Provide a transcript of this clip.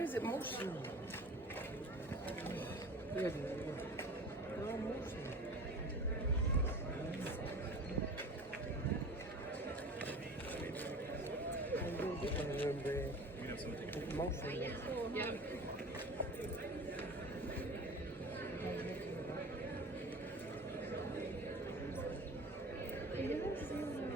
is it motion? Good. No motion. I didn't get my room bread. It's motion. Yeah. You never seen